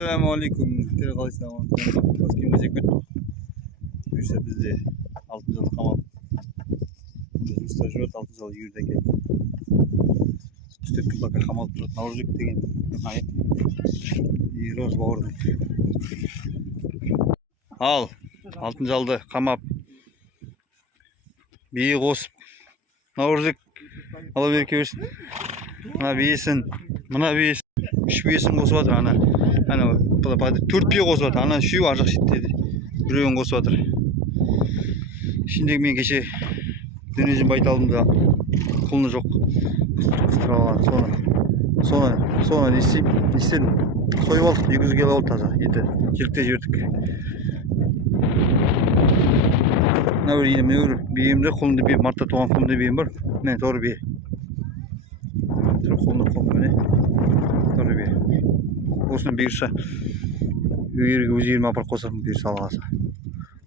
Assalamualaikum. Kira қалайсыздар? Бас киімді жеп кеттік. Бұйырса бізде 6 жыл қамап. Жұмыста жүреді 6 жыл үйірде келді. Үстірткі бақа қамалып тұрады. Наурызбек деген ай. Ерос бауырдың. Ал 6 жылды қамап. Бейі қосып. Наурызбек ала берке берсін. Мына бейсін, мына бейсін. 3 бейсін қосып жатыр ана. Ана 4 бие қосып жатыр. Ана 3 аржақ шеттеді. Біреуін қосып жатыр. Ішіндегі мен кеше дүниежін байталдым да құлыны жоқ. Қыстыра алған. Соны не істедім? Сойып алдық. 200 кг алды таза еті. Желікте жібердік. Мына биемді құлынды бие, мартта туған құлынды бием бар. Міне торы бие. Құлыны міне. Торы бие. Осыны бұйырса өз еріме апарып қосамын бұйырса алғасы.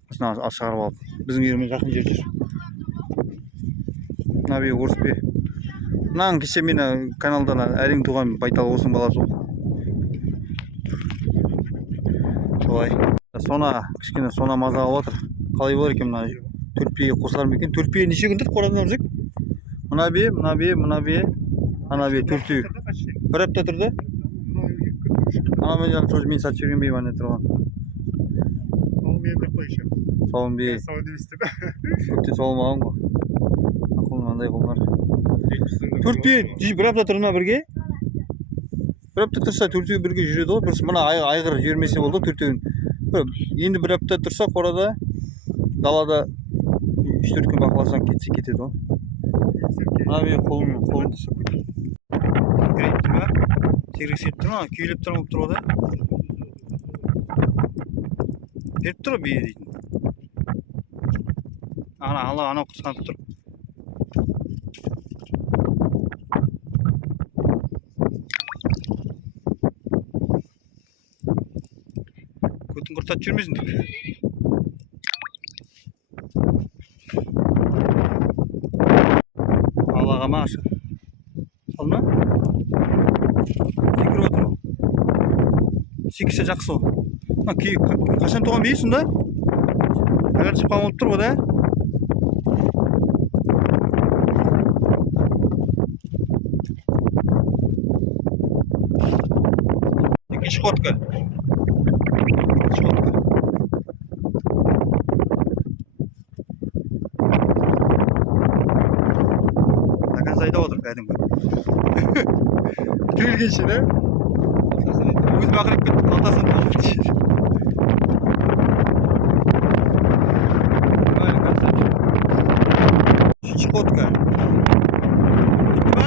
Осыны шығарып алып. Біздің еріме жақын жер жүр. Мына бие орыс бие. Мынаның кеше мені каналдан әрең туған байтал осының баласы ол. Солай. Кішкене сона маза алып отыр. Қалай болар екен мына 4 бие қосылар ма екен? 4 бие неше күндік қорадан жүрсек? Мына бие, ана бие 4-үй. Бір апта тұрды? Ана мен сатып жүрген бейім ане тұрған. Сауын бие. Көпте сауылмаған ғой. Ақылын андай қолдар. 4 бие бір апта тұрына бірге? Бір апта тұрса 4-үй бірге жүреді ғой. Бірісі мұна айғыр жібермесе болды 4-үйін. Енді бір апта тұрса қорада, далада 3-4 күн бақыласаң кетеді ғой. Ана бие қолын түсіп кетеді. Тегірек тұр ма? Тегірек сеп тұр ма? Күйіліп тұр ма тұр ода? Беріп тұр бие дейтін. Ана құтысқанып тұр. Көтін құртат жүрмесін деп. Алаға ма ашы? Салма? Секіріп отыр ол. Секірсе жақсы ол. Қашан туған бейсің да? Әгер шыққан болып тұр ғой да? Екінші ходка. Айда отыр кәдімгі. Түйілгенше да? Өзім ақырып кетті, қалтасын толып кетті. Үшінші ходка. Кетті ба?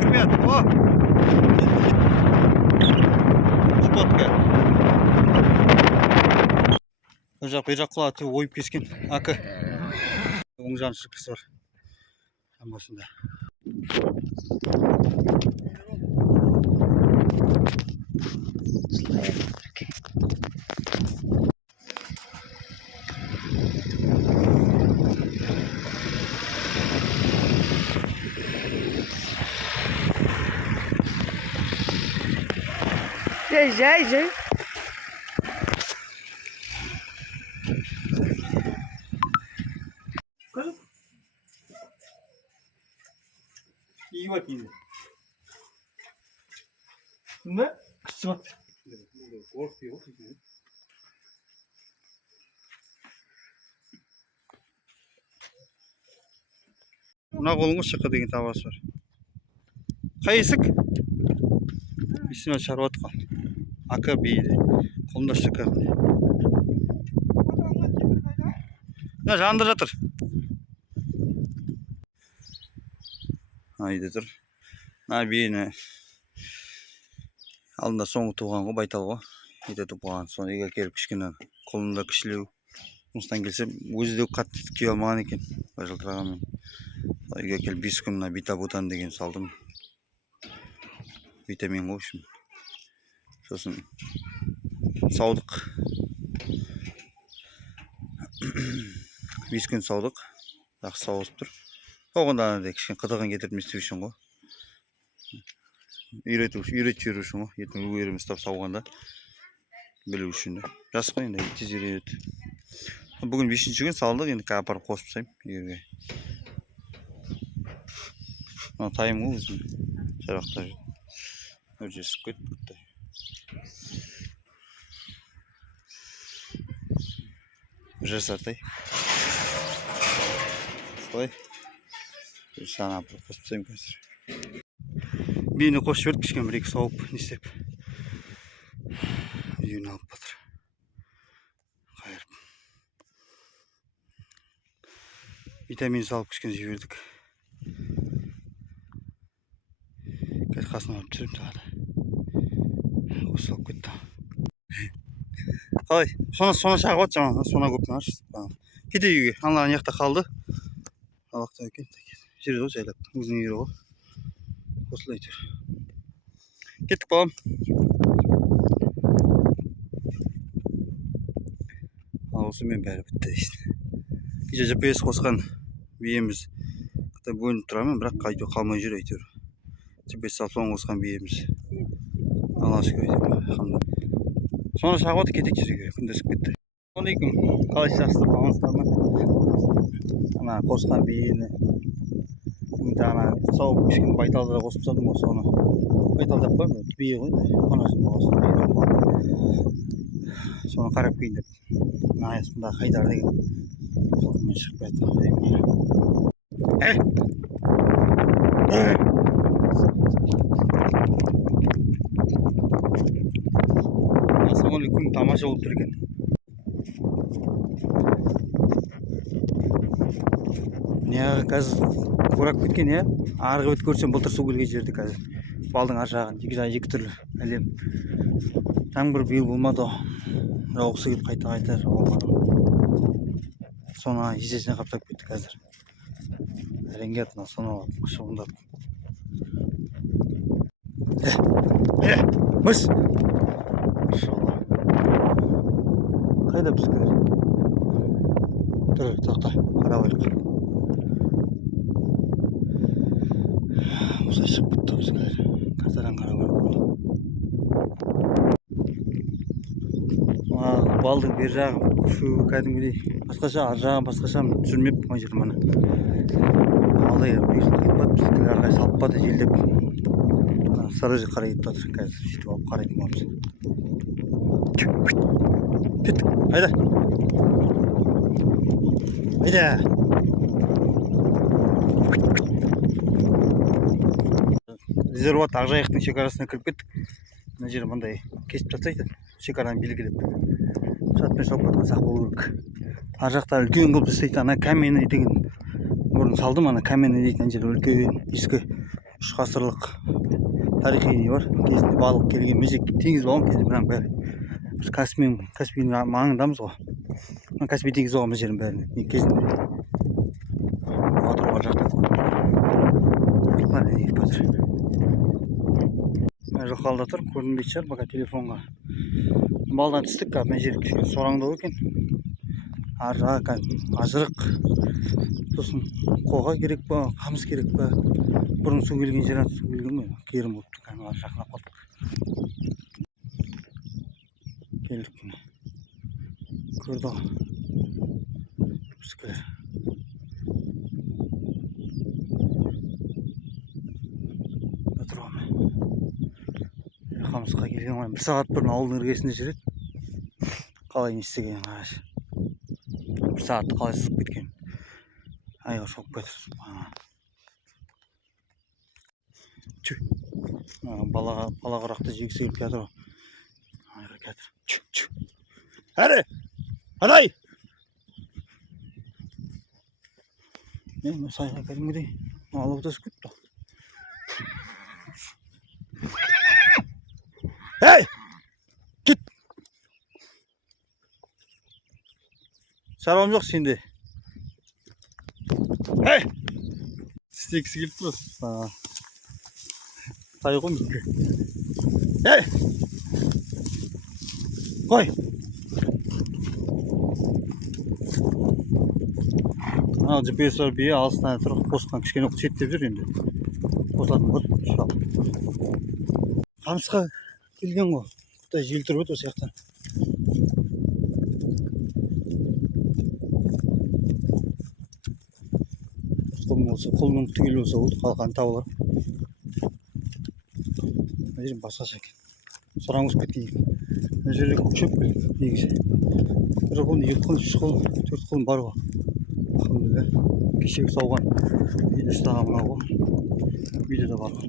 Кірмет. О! Үшінші ходка. Бұл жақ құлаты ойып кескен. Ақы. Оң жан шырқысы бар. Осында. Жай. İyi bak iyi. Ne? Kısmet. Korkuyor. Mına kolunuz şıkkı деген табасы бар. Қай есік? Бесіне шаруат қал. Ака бейді. Қолында шыққа. Мына жанында жатыр. Айда тұр. Мына бейіні алдында соңғы туған ғой, байтал ғой. Еті туған. Соны еге келіп кішкене қолында кішілеу. Жұмыстан келсе, өзі де қатты күй алмаған екен. Жылтырағанмен. Еге келіп 5 күн бита-бутан деген салдым. Витамин ғой үшін. Сосын саудық. 5 күн саудық. Жақсы сауысып тұр. Оғында кішкен қыдығын кетіріп істеу үшін ғой. Үйретіп жүруші ғой. Ертең өгеріміз тап сауғанда білу үшін. Жас қой енді тез үйренеді. Бүгін 5-ші күн салдық, енді апарып қосып тастаймын егерге. Тайым ғой өзім. Жарақта жүр. Өжесіп кетті. Жасартай. Солай. Саған апарып қосып тастаймын қазір. Бейіне қосып жібердік, кішкене бір-екі сауып не істеп. Үйін алып батыр. Қайырып. Витамин салып кішкене жібердік. Қазір қасына алып түсіріп тағады. Осы алып кетті. Қалай? Сона шағып от жаңа, сона көп наш. Кете үйге. Анлаған яқта қалды. Алақта екен. Жүреді ғой жайлап. Өзінің үйі ғой. Осылай тұр. Кеттік балам. Осымен бәрі бітті дейсін. Кеше GPS қосқан биеміз бөлініп тұрамын, бірақ қайтып қалмай жүр әйтеуір. GPS салып қосқан биеміз. Алла шүкір әйтеуір. Соны шағып отыр, кетейік жүрге. Күндесіп кетті. Алейкум. Қалай жақсылар, амансыздар ма? Қосқан биені. Сауып кішкене байталдыра қосып тастадым ғой, соны. Байталдап қоймын, бие ғой, қанашын болғасын. Соны қарап кейін деп. Аясында Қайдар деген жылқымен шығып кетті. Ассалаумағалейкум, тамаша болып тұр екен. Неғып қазір қорап кеткен, е? Арғы бет көрсем былтыр су келген жерді қазір. Балдың ар жағын, екі түрлі әлем. Жаңбыр биыл болмады. Рауқсы келіп қайта болмады. Соны есесіне қаптап кетті қазір. Ренге атына соны шығындап. Мыс! Қайда біз қазір? Тұр, тоқта, қарап айлық. Осылай шығып кетті біз қазір. Қартадан қарап айлық. Балдың бер жағым, кәдімгідей басқаша, ар жағым басқаша түсірмеп қой жерім ана. Алдай бүйірін қайтпады, біздікілер арғай салып бады желдеп. Сарыжы қарай етті отыр қазір, жетіп алып қарайтын боламыз. Кеттік, айда. Айда. Резерват Ақжайықтың шекарасына кіріп кеттік. Мына жері мындай кесіп тастайды, шекарадан белгілеп. Шатпен шалпатқан сақ болу керек. Ар жақта үлкен қылып істейді, ана каменный деген орын салдым, ана каменный дейтін жер үлкен, ескі 3 ғасырлық тарихи не бар. Кезінде балық келген межек теңіз болған кезде бірақ бәрі. Біз Каспийдің маңындамыз ғой. Каспий теңіз болған біз жердің бәріне кезінде. Батыр ар жақта көп. Жоқалда тұр, көрінбейді шығар, бақа телефонға. Балдан түстік, мына жер кішкене сораңдау екен. Ар жағы ажырық. Сосын қоға керек па, қамыс керек па. Бұрын су келген жер су келген ғой, керім болыпты, ар жақына қалдық. Келдік күні. Көрді ғой. Түскілер. Қамысқа келген ғой, 1 сағат бұрын ауылдың іргесінде жүреді. Қалай не істеген қараш. 1 сағатты қалай сызып кеткен. Айға шоқып кетір. Бала құрақты жегісі келіп кетір. Айға кетір. Әрі! Адай! Мен сайға кәдімгідей алып өтесіп кетті. Ей! Кет! Шаруам жоқ сенде. Ей! Істегісі келіп тұр. Тай ғой мүлкі. Ей! Қой! GPS бар бие алыстан тұр. Қосқан кішкене шеттеп жүр енді. Қосылатын ғой. қамысқа келген ғой. Құдай жел тұрып өт осы жақтан. Қолының түгел болса болды, қалған табылар. Мына жерім басқаша екен. Сұраңыз кеткейік. Мына жерде көкшеп келді негізі. Бір қолым, екі қолым, үш қолым, төрт қолым бар ғой. Алхамдулилля. Кешегі сауған үйде ұстаған мынау ғой. Үйде де бар ғой.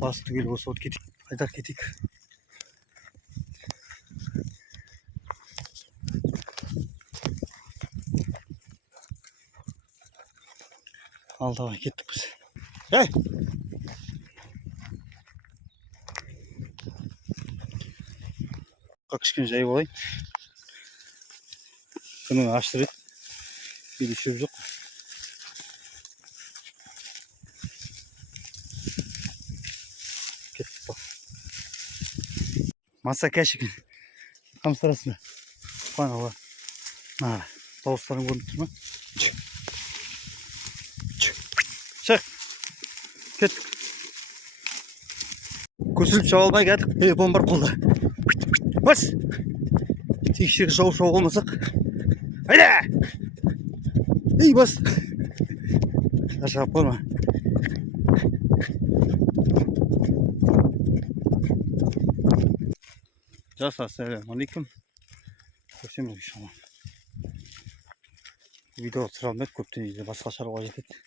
Басы түгел болса от кетейік. Қайдар кетейік. Алдыға кеттік біз. Әй! Кішкене жай болайын. Күнің ашты рет. Үйде шөп жоқ. Кеттік бұл. Маса кәші екен. Қамыстарасың ба? Қуана бар. Дауыстарың көрініп тұр ма? Шық. Кеттік. Көсіліп жау алмай кәдік. Телефон бар қолда. Бас! Текшегі жау болмасақ. Айда! Ей, бас! Шашап қойма. Жас, ассалямалейкум. Көрсем иншалла. Видео түсіре алмайды, көптен үйде басқа шаруаға жетеді.